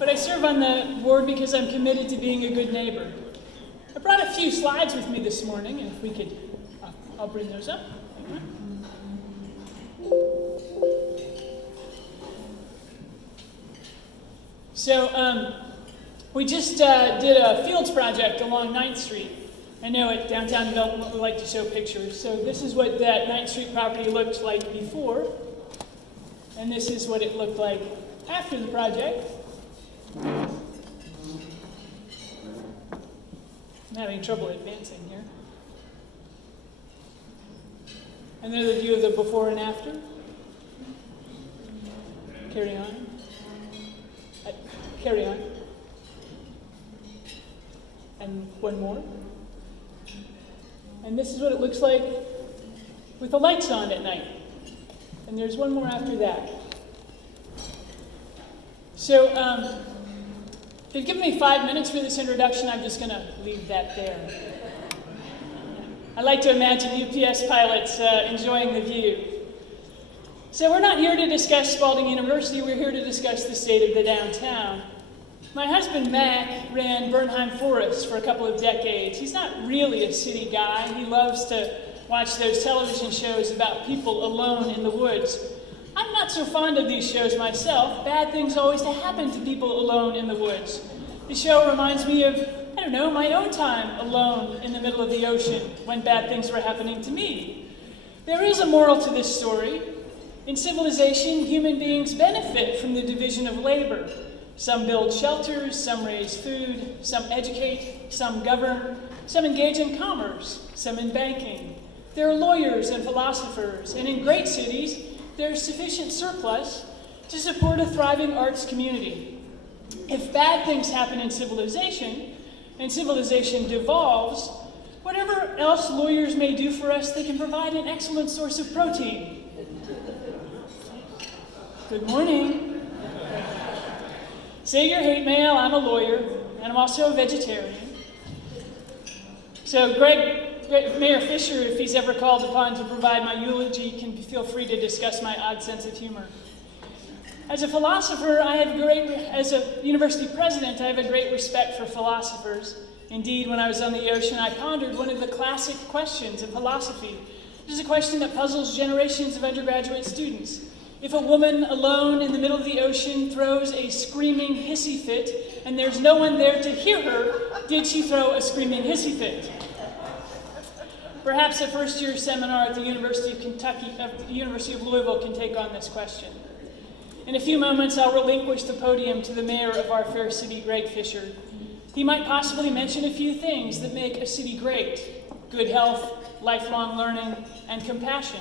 but I serve on the board because I'm committed to being a good neighbor. I brought a few slides with me this morning, and if we could, I'll bring those up. So we just did a fields project along 9th Street. I know at Downtown Development we like to show pictures. So this is what that 9th Street property looked like before, and this is what it looked like after the project. I'm having trouble advancing here. Another view of the before and after. Carry on. Carry on. And one more. And this is what it looks like with the lights on at night. And there's one more after that. So they've given me 5 minutes for this introduction. I'm just going to leave that there. I like to imagine UPS pilots enjoying the view. So we're not here to discuss Spalding University. We're here to discuss the state of the downtown. My husband, Mac, ran Bernheim Forest for a couple of decades. He's not really a city guy. He loves to watch those television shows about people alone in the woods. I'm not so fond of these shows myself. Bad things always happen to people alone in the woods. The show reminds me of, I don't know, my own time alone in the middle of the ocean when bad things were happening to me. There is a moral to this story. In civilization, human beings benefit from the division of labor. Some build shelters, some raise food, some educate, some govern, some engage in commerce, some in banking. There are lawyers and philosophers, and in great cities, there's sufficient surplus to support a thriving arts community. If bad things happen in civilization, and civilization devolves, whatever else lawyers may do for us, they can provide an excellent source of protein. Good morning. Say your hate mail, I'm a lawyer, and I'm also a vegetarian. So Mayor Fischer, if he's ever called upon to provide my eulogy, can feel free to discuss my odd sense of humor. As a philosopher, as a university president, I have a great respect for philosophers. Indeed, when I was on the ocean, I pondered one of the classic questions of philosophy. It is a question that puzzles generations of undergraduate students. If a woman alone in the middle of the ocean throws a screaming hissy fit, and there's no one there to hear her, did she throw a screaming hissy fit? Perhaps a first-year seminar at the University of Louisville can take on this question. In a few moments, I'll relinquish the podium to the mayor of our fair city, Greg Fischer. He might possibly mention a few things that make a city great: good health, lifelong learning, and compassion.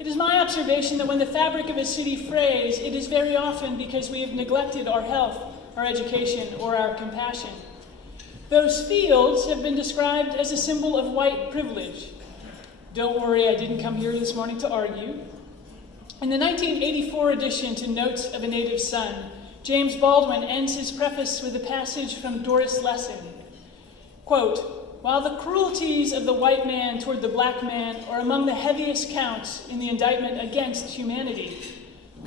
It is my observation that when the fabric of a city frays, it is very often because we have neglected our health, our education, or our compassion. Those fields have been described as a symbol of white privilege. Don't worry, I didn't come here this morning to argue. In the 1984 edition to Notes of a Native Son, James Baldwin ends his preface with a passage from Doris Lessing. Quote, "While the cruelties of the white man toward the black man are among the heaviest counts in the indictment against humanity,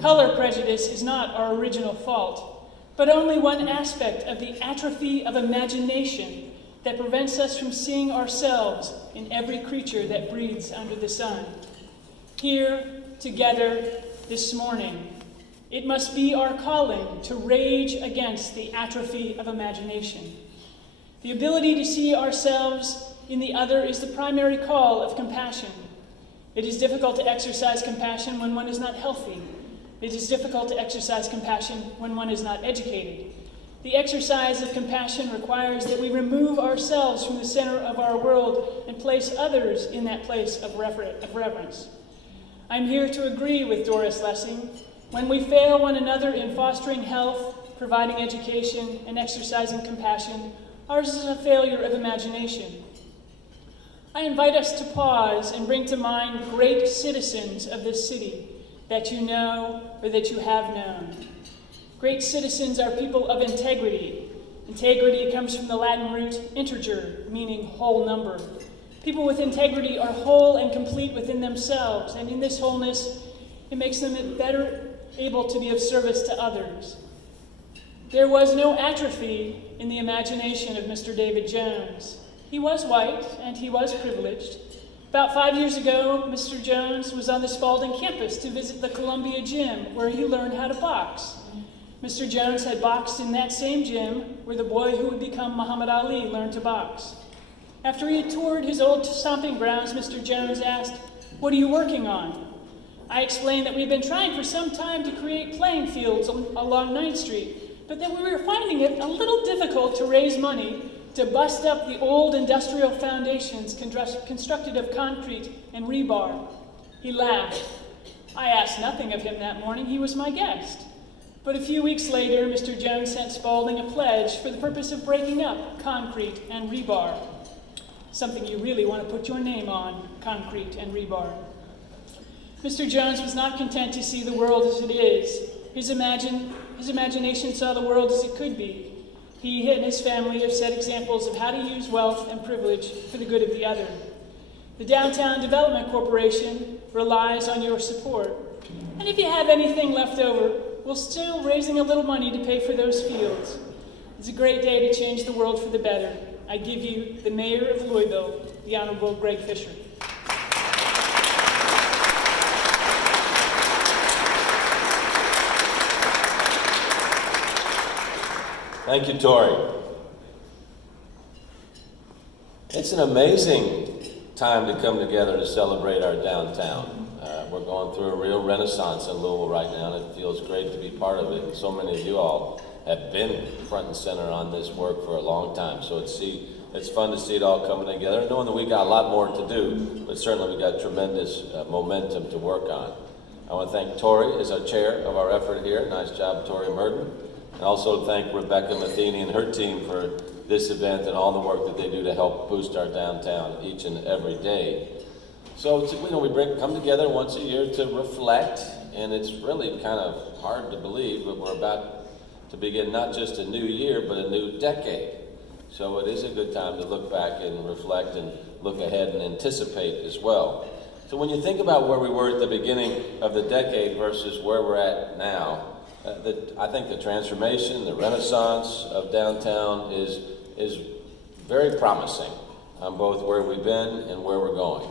color prejudice is not our original fault, but only one aspect of the atrophy of imagination that prevents us from seeing ourselves in every creature that breathes under the sun. Here, together, this morning, it must be our calling to rage against the atrophy of imagination. The ability to see ourselves in the other is the primary call of compassion. It is difficult to exercise compassion when one is not healthy. It is difficult to exercise compassion when one is not educated. The exercise of compassion requires that we remove ourselves from the center of our world and place others in that place of reverence. I'm here to agree with Doris Lessing. When we fail one another in fostering health, providing education, and exercising compassion, ours is a failure of imagination. I invite us to pause and bring to mind great citizens of this city that you know or that you have known. Great citizens are people of integrity. Integrity comes from the Latin root integer, meaning whole number. People with integrity are whole and complete within themselves, and in this wholeness, it makes them better able to be of service to others. There was no atrophy in the imagination of Mr. David Jones. He was white, and he was privileged. About 5 years ago, Mr. Jones was on the Spalding campus to visit the Columbia gym, where he learned how to box. Mr. Jones had boxed in that same gym where the boy who would become Muhammad Ali learned to box. After he had toured his old stomping grounds, Mr. Jones asked, "What are you working on?" I explained that we had been trying for some time to create playing fields along 9th Street, but that we were finding it a little difficult to raise money to bust up the old industrial foundations constructed of concrete and rebar. He laughed. I asked nothing of him that morning. He was my guest. But a few weeks later, Mr. Jones sent Spalding a pledge for the purpose of breaking up concrete and rebar. Something you really want to put your name on, concrete and rebar. Mr. Jones was not content to see the world as it is. His imagination saw the world as it could be. He and his family have set examples of how to use wealth and privilege for the good of the other. The Downtown Development Corporation relies on your support. And if you have anything left over, we're still raising a little money to pay for those fields. It's a great day to change the world for the better. I give you the Mayor of Louisville, the Honorable Greg Fischer. Thank you, Tori. It's an amazing time to come together to celebrate our downtown. We're going through a real renaissance in Louisville right now, and it feels great to be part of it. So many of you all have been front and center on this work for a long time, so it's fun to see it all coming together, knowing that we got a lot more to do, but certainly we got tremendous momentum to work on. I want to thank Tori as our chair of our effort here. Nice job, Tori Murden. And also thank Rebecca Matheny and her team for this event and all the work that they do to help boost our downtown each and every day. So we come together once a year to reflect, and it's really kind of hard to believe, but we're about to begin not just a new year, but a new decade. So it is a good time to look back and reflect and look ahead and anticipate as well. So when you think about where we were at the beginning of the decade versus where we're at now, I think the transformation, the renaissance of downtown is very promising on both where we've been and where we're going.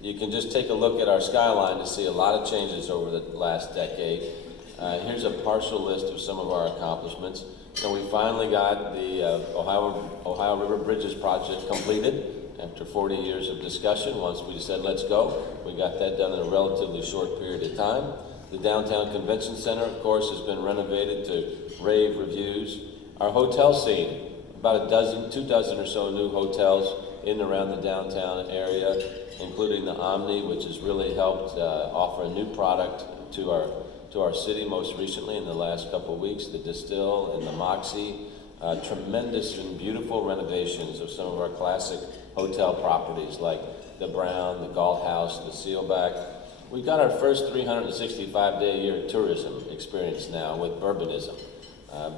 You can just take a look at our skyline to see a lot of changes over the last decade. Here's a partial list of some of our accomplishments. So we finally got the Ohio River Bridges project completed after 40 years of discussion. Once we said, let's go, we got that done in a relatively short period of time. The Downtown Convention Center, of course, has been renovated to rave reviews. Our hotel scene, about 2 dozen or so new hotels in and around the downtown area, including the Omni, which has really helped offer a new product to our city most recently in the last couple of weeks, the Distill and the Moxie. Tremendous and beautiful renovations of some of our classic hotel properties like the Brown, the Galt House, the Sealback. We got our first 365-day-a-year tourism experience now with Bourbonism.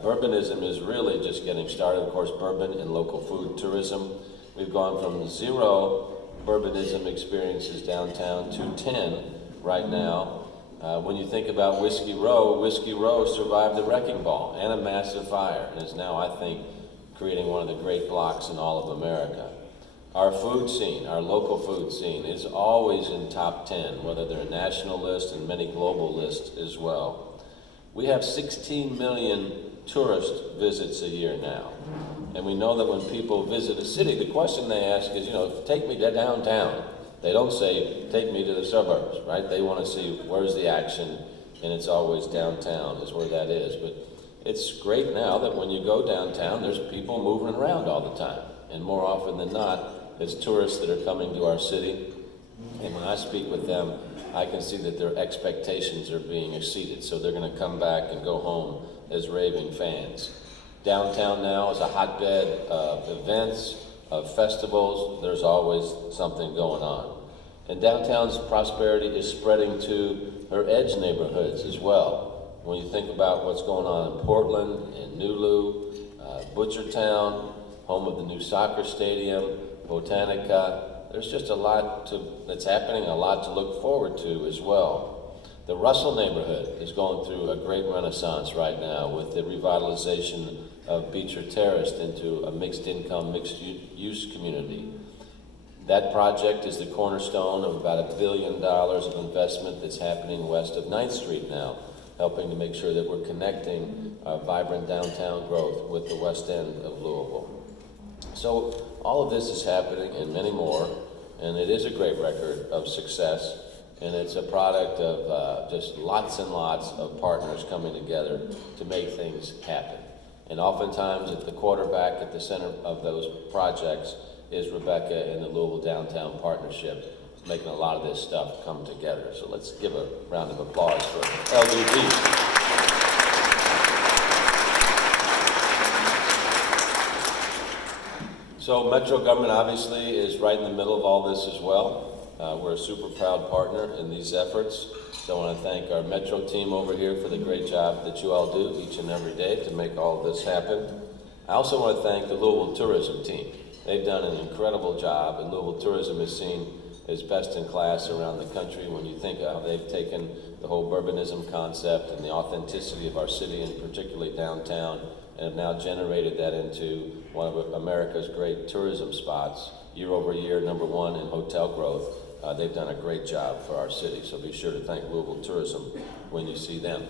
Bourbonism is really just getting started. Of course, bourbon and local food tourism. We've gone from 0 Bourbonism experiences downtown to 10 right now. When you think about Whiskey Row survived the wrecking ball and a massive fire, and is now, I think, creating one of the great blocks in all of America. Our food scene, our local food scene, is always in top 10, whether they're a national list and many global lists as well. We have 16 million tourist visits a year now. And we know that when people visit a city, the question they ask is, take me to downtown. They don't say, take me to the suburbs, right? They want to see where's the action, and it's always downtown is where that is. But it's great now that when you go downtown, there's people moving around all the time. And more often than not, it's tourists that are coming to our city. And when I speak with them, I can see that their expectations are being exceeded. So they're going to come back and go home as raving fans. Downtown now is a hotbed of events, of festivals. There's always something going on. And downtown's prosperity is spreading to her edge neighborhoods as well. When you think about what's going on in Portland, in Nulu, Butchertown, home of the new soccer stadium, Botanica, there's just a lot that's happening, a lot to look forward to as well. The Russell neighborhood is going through a great renaissance right now with the revitalization of Beecher Terrace into a mixed-income, mixed-use community. That project is the cornerstone of about $1 billion of investment that's happening west of 9th Street now, helping to make sure that we're connecting vibrant downtown growth with the west end of Louisville. So all of this is happening and many more, and it is a great record of success, and it's a product of just lots and lots of partners coming together to make things happen. And oftentimes at the quarterback at the center of those projects is Rebecca and the Louisville Downtown Partnership, making a lot of this stuff come together. So let's give a round of applause for LDP. So Metro government obviously is right in the middle of all this as well. We're a super proud partner in these efforts. So I want to thank our Metro team over here for the great job that you all do each and every day to make all of this happen. I also want to thank the Louisville tourism team. They've done an incredible job, and Louisville tourism is seen as best in class around the country when you think of how they've taken the whole urbanism concept and the authenticity of our city, and particularly downtown, and have now generated that into one of America's great tourism spots, year over year, #1 in hotel growth. They've done a great job for our city, so be sure to thank Louisville Tourism when you see them.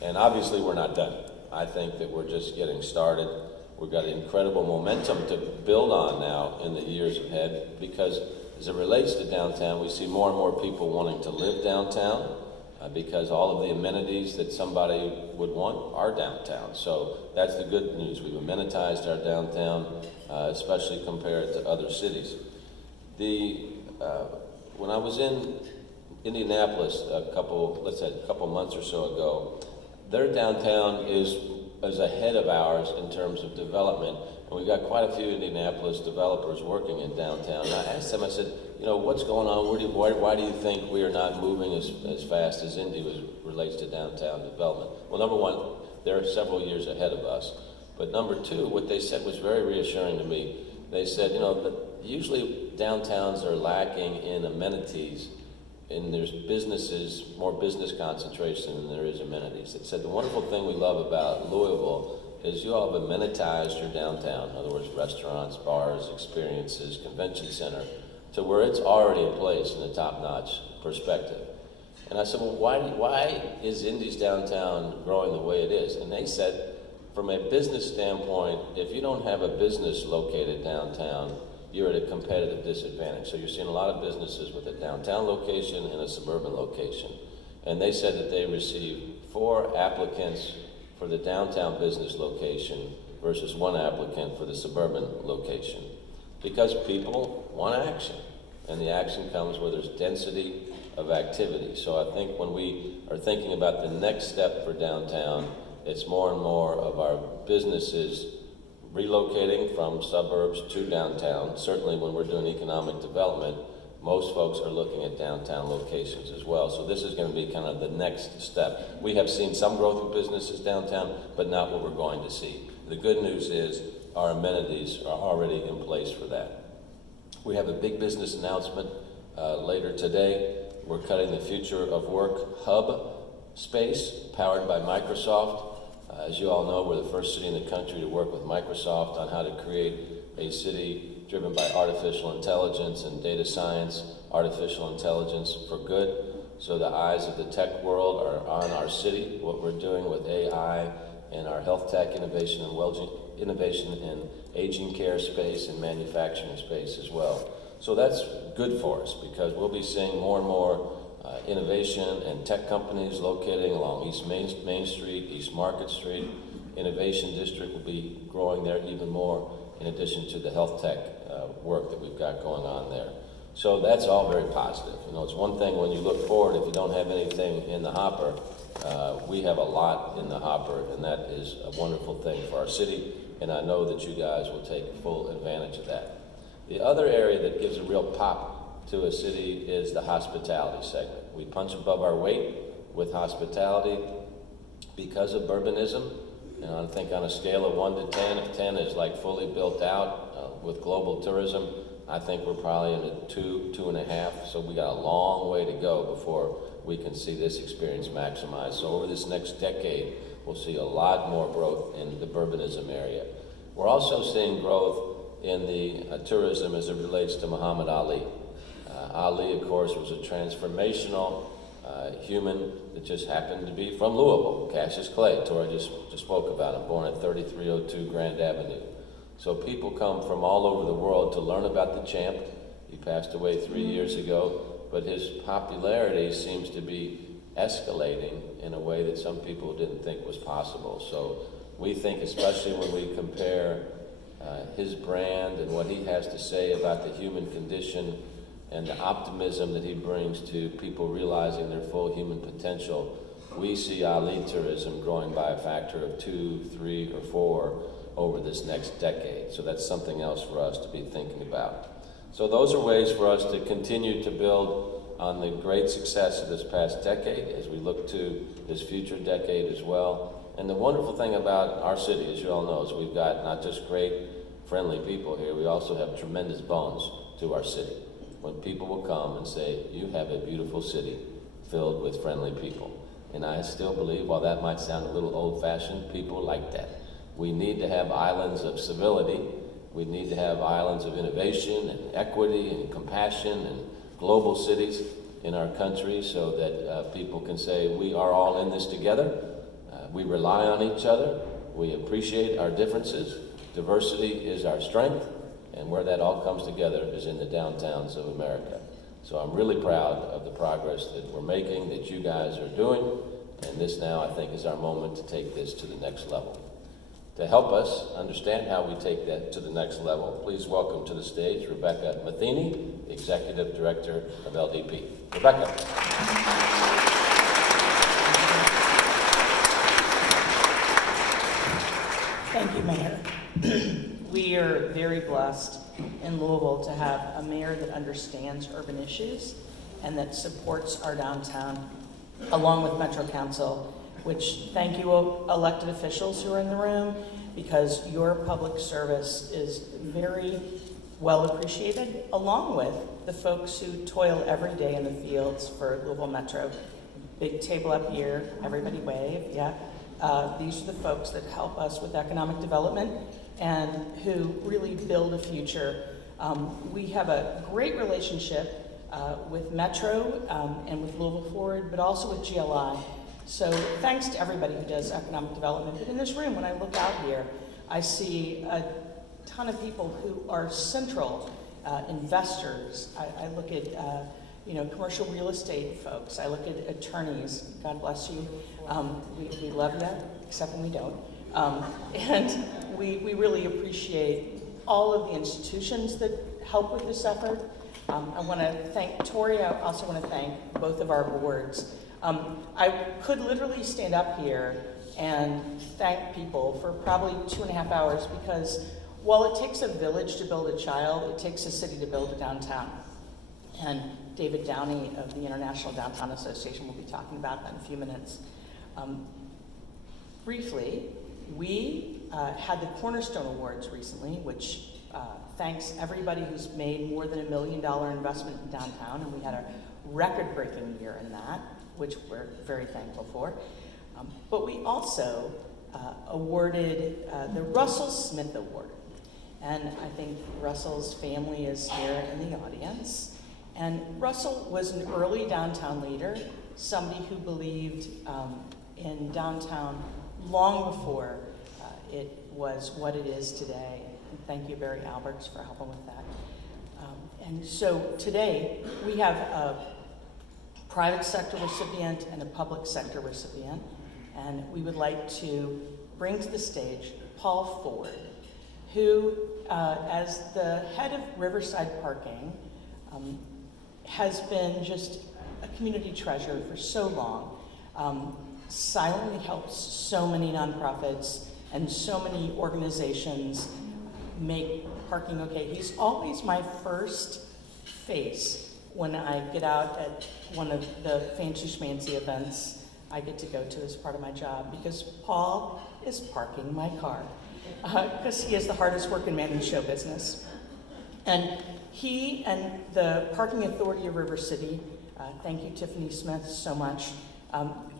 And obviously we're not done. I think that we're just getting started. We've got incredible momentum to build on now in the years ahead, because as it relates to downtown, we see more and more people wanting to live downtown, because all of the amenities that somebody would want are downtown. So that's the good news. We've amenitized our downtown, especially compared to other cities. When I was in Indianapolis a couple months or so ago, their downtown is ahead of ours in terms of development. And we've got quite a few Indianapolis developers working in downtown. And I asked them, I said, what's going on? Why do you think we are not moving as fast as Indy relates to downtown development? Well, #1, they're several years ahead of us. But #2, what they said was very reassuring to me. They said, that usually downtowns are lacking in amenities, and there's more business concentration than there is amenities. They said the wonderful thing we love about Louisville is you all have amenitized your downtown, in other words, restaurants, bars, experiences, convention center, to where it's already in place in a top-notch perspective. And I said, well, why is Indy's downtown growing the way it is? And they said, from a business standpoint, if you don't have a business located downtown, you're at a competitive disadvantage. So you're seeing a lot of businesses with a downtown location and a suburban location. And they said that they received 4 applicants for the downtown business location versus 1 applicant for the suburban location, because people want action, and the action comes where there's density of activity. So I think when we are thinking about the next step for downtown, it's more and more of our businesses relocating from suburbs to downtown. Certainly when we're doing economic development, most folks are looking at downtown locations as well. So this is going to be kind of the next step. We have seen some growth of businesses downtown, but not what we're going to see. The good news is our amenities are already in place for that. We have a big business announcement later today. We're cutting the Future of Work Hub space powered by Microsoft. As you all know, we're the first city in the country to work with Microsoft on how to create a city driven by artificial intelligence and data science, artificial intelligence for good. So the eyes of the tech world are on our city, what we're doing with AI and our health tech innovation in aging care space and manufacturing space as well. So that's good for us, because we'll be seeing more and more innovation and tech companies locating along East Main Street, East Market Street. Innovation District will be growing there even more, in addition to the health tech work that we've got going on there. So that's all very positive. It's one thing when you look forward, if you don't have anything in the hopper, we have a lot in the hopper, and that is a wonderful thing for our city, and I know that you guys will take full advantage of that. The other area that gives a real pop to a city is the hospitality segment. We punch above our weight with hospitality because of urbanism. I think on a scale of 1 to 10, if 10 is like fully built out with global tourism, I think we're probably in a 2, 2.5. So we got a long way to go before we can see this experience maximized. So over this next decade, we'll see a lot more growth in the Bourbonism area. We're also seeing growth in the tourism as it relates to Muhammad Ali. Ali, of course, was a transformational human that just happened to be from Louisville. Cassius Clay, Tori just spoke about him, born at 3302 Grand Avenue. So people come from all over the world to learn about the champ. He passed away 3 years ago, but his popularity seems to be escalating in a way that some people didn't think was possible. So we think, especially when we compare his brand and what he has to say about the human condition and the optimism that he brings to people realizing their full human potential, we see Ali tourism growing by a factor of 2, 3, or 4 over this next decade. So that's something else for us to be thinking about. So those are ways for us to continue to build on the great success of this past decade as we look to this future decade as well. And the wonderful thing about our city, as you all know, is we've got not just great, friendly people here, we also have tremendous bones to our city. When people will come and say, you have a beautiful city filled with friendly people. And I still believe, while that might sound a little old-fashioned, people like that. We need to have islands of civility. We need to have islands of innovation and equity and compassion and global cities in our country so that people can say, we are all in this together. We rely on each other. We appreciate our differences. Diversity is our strength. And where that all comes together is in the downtowns of America. So I'm really proud of the progress that we're making, that you guys are doing. And this now, I think, is our moment to take this to the next level. To help us understand how we take that to the next level, please welcome to the stage Rebecca Matheny, the Executive Director of LDP. Rebecca. Thank you, Mayor. We are very blessed in Louisville to have a mayor that understands urban issues and that supports our downtown, along with Metro Council, which thank you elected officials who are in the room, because your public service is very well appreciated, along with the folks who toil every day in the fields for Louisville Metro. Big table up here, everybody wave, yeah. These are the folks that help us with economic development and who really build a future. We have a great relationship with Metro and with Louisville Forward, but also with GLI. So thanks to everybody who does economic development. But in this room, when I look out here, I see a ton of people who are central investors. I look at commercial real estate folks. I look at attorneys. God bless you. We love you, except when we don't. And we really appreciate all of the institutions that help with this effort. I want to thank Tori. I also want to thank both of our boards. I could literally stand up here and thank people for probably 2.5 hours, because while it takes a village to build a child, it takes a city to build a downtown. And David Downey of the International Downtown Association will be talking about that in a few minutes. Briefly, we had the Cornerstone Awards recently, which thanks everybody who's made more than $1 million investment in downtown, and we had a record-breaking year in that, which we're very thankful for. But we also awarded the Russell Smith Award. And I think Russell's family is here in the audience. And Russell was an early downtown leader, somebody who believed in downtown long before it was what it is today. And thank you, Barry Alberts, for helping with that. And so today, we have a private sector recipient and a public sector recipient. And we would like to bring to the stage Paul Ford, who, as the head of Riverside Parking, has been just a community treasure for so long, silently helps so many nonprofits and so many organizations make parking okay. He's always my first face when I get out at one of the fancy schmancy events I get to go to as part of my job, because Paul is parking my car, because he is the hardest working man in show business. And he and the Parking Authority of River City Thank you, Tiffany Smith, so much.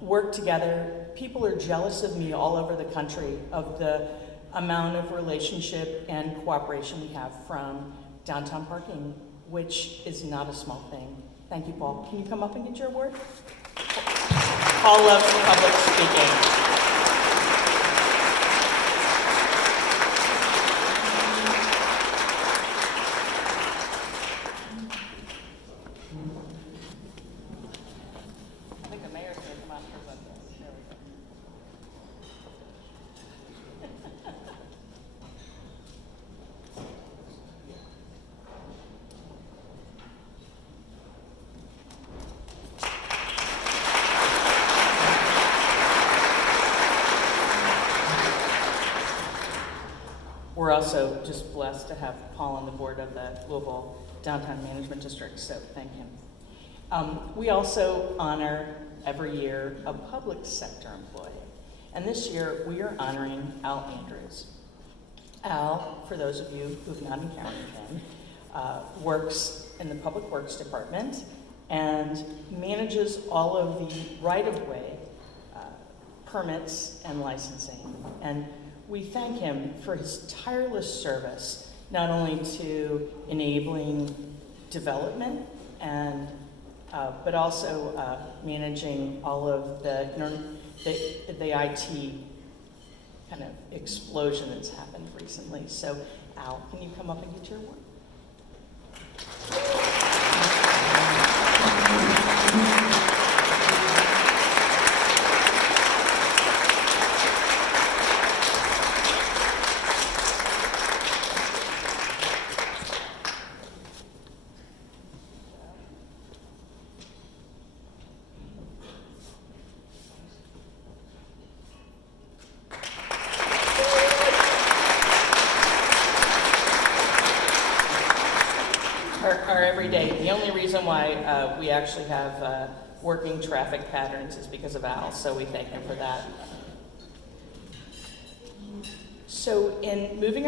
Work together. People are jealous of me all over the country of the amount of relationship and cooperation we have from downtown parking, which is not a small thing. Thank you, Paul. Can you come up and get your award? Paul loves public speaking. I think the mayor's going to come out and present this. There we go. We're also just blessed to have Paul on the board of the Louisville Downtown Management District, so thank him. We also honor every year a public sector employee, and this year we are honoring Al Andrews. Al, for those of you who've not encountered him, works in the Public Works Department and manages all of the right-of-way permits and licensing. And we thank him for his tireless service, not only to enabling development and but also managing all of the IT kind of explosion that's happened recently. So, Al, can you come up and get your award? Our everyday. The only reason why we actually have working traffic patterns is because of Al, so we thank him for that. So in moving